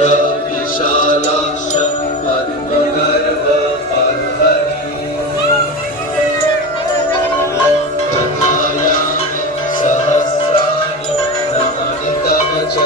विशालाक्ष पद्मगर्भ मर्हरि कथायामि सहस्राणि रमणितव च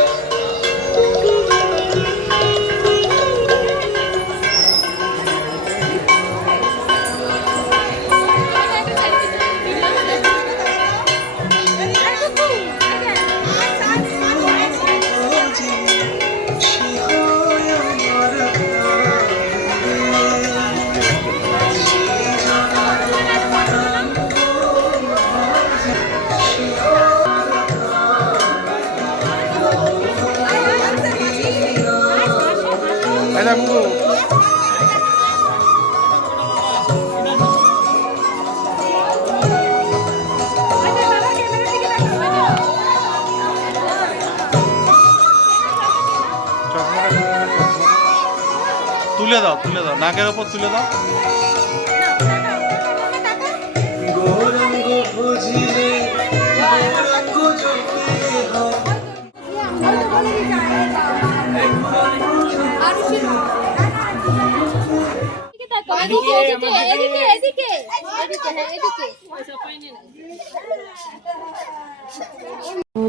তুলে দাও নাকের উপর তুলে দাও।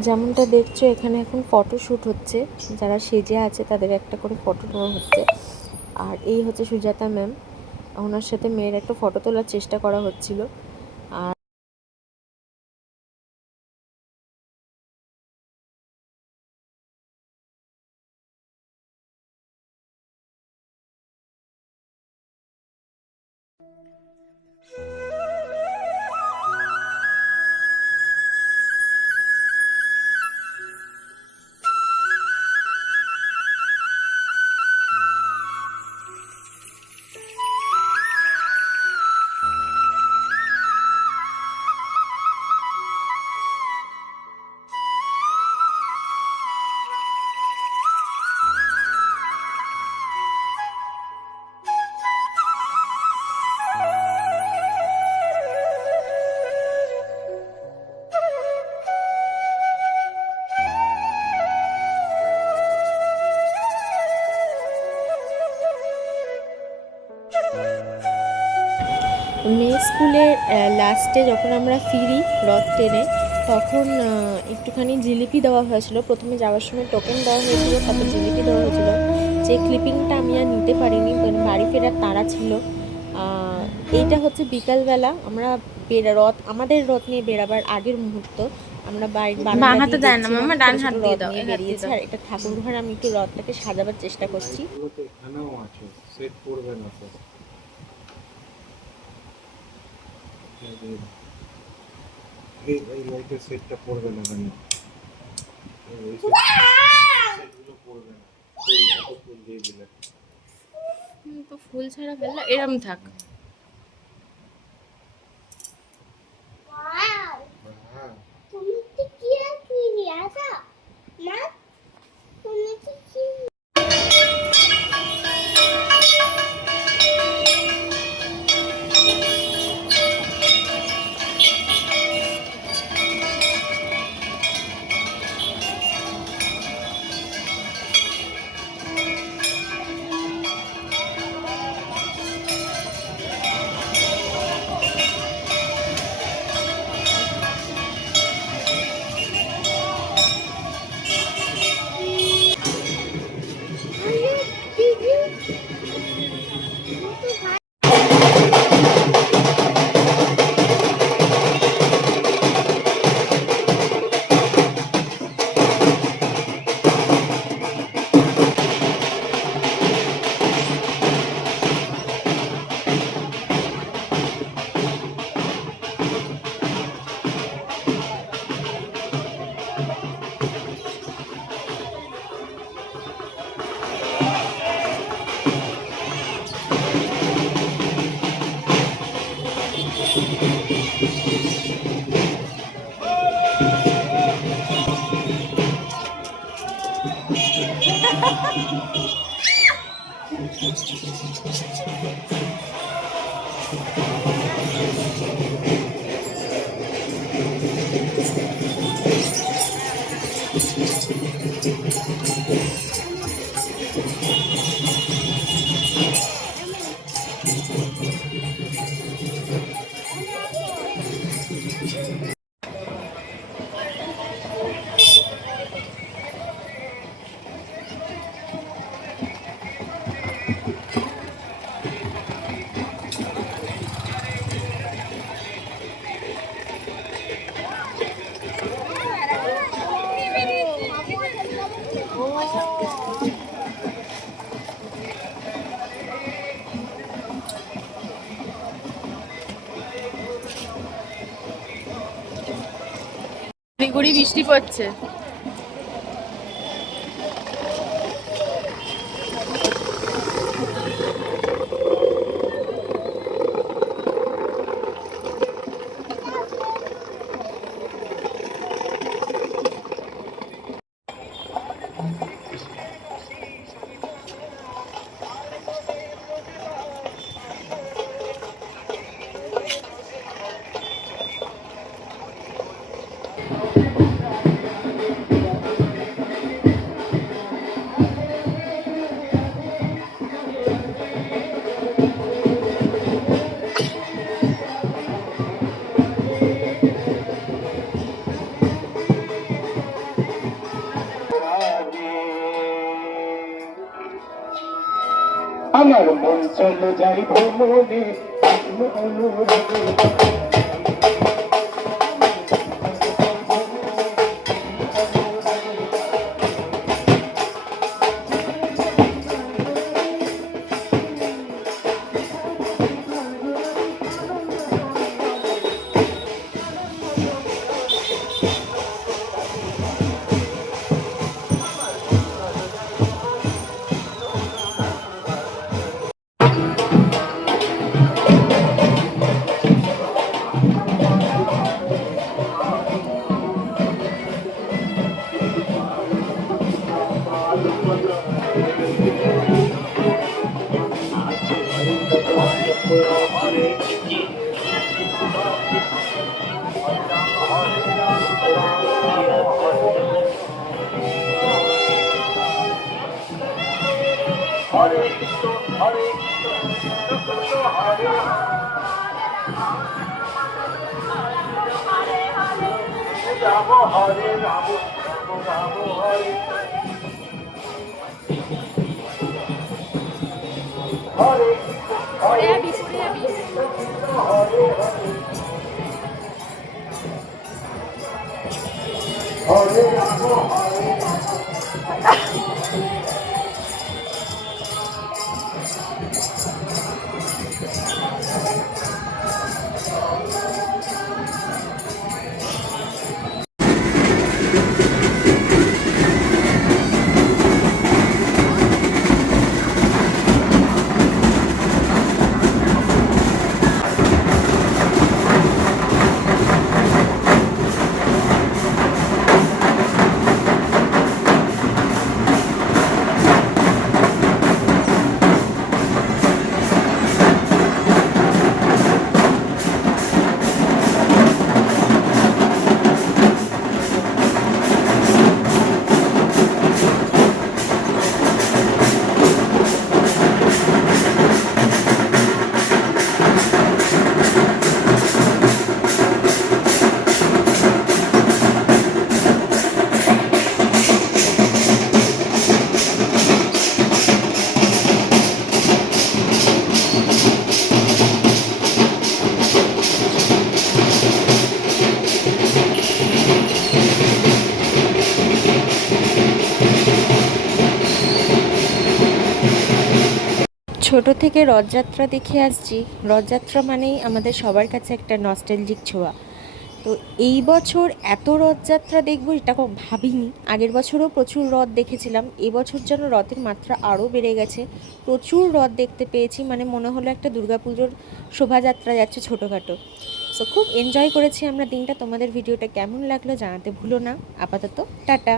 যেমনটা দেখছো এখানে এখন ফটোশ্যুট হচ্ছে, যারা সেজে আছে তাদের একটা করে ফটো তোলা হচ্ছে। আর এই হচ্ছে সুজাতা ম্যাম, ওনার সাথে মেয়ের একটা ফটো তোলার চেষ্টা করা হচ্ছিল। আর মেয়ে স্কুলের লাস্টে যখন আমরা ফিরি রথ টেনে, তখন একটুখানি জিলিপি দেওয়া হয়েছিল। প্রথমে যাওয়ার সময় টোকেন দেওয়া হয়েছিল, তারপর জিলিপি দেওয়া হয়েছিল। যে ক্লিপিংটা আমি আর নিতে পারিনি, কারণ বাড়ি ফেরার তাড়া ছিল। এইটা হচ্ছে বিকালবেলা আমরা আমাদের রথ নিয়ে বেরাবার আগের মুহূর্ত। আমরা বেরিয়েছি, আর এটা ঠাকুর ঘর। আমি একটু রথটাকে সাজাবার চেষ্টা করছি। এই লাইটের সেটটা পড়বে না, মানে তো ফুল ছাড়া ফেললে এরম থাক। গুড়ি বৃষ্টি পড়ছে। আমার মন চলে যাই ভ্রমণে অনুরাগে ছোট থেকে রথযাত্রা দেখে আসছি। রথযাত্রা মানেই আমাদের সবার কাছে একটা নস্টালজিক ছোঁয়া। তো এই বছর এত রথযাত্রা দেখবো এটা ভাবিনি। আগের বছরও প্রচুর রথ দেখেছিলাম, এবছর যেন রথের মাত্রা আরও বেড়ে গেছে। প্রচুর রথ দেখতে পেয়েছি, মানে মনে হলো একটা দুর্গাপুজোর শোভাযাত্রা যাচ্ছে ছোটোখাটো। সো খুব এনজয় করেছি আমরা দিনটা। তোমাদের ভিডিওটা কেমন লাগলো জানাতে ভুলো না। আপাতত টাটা।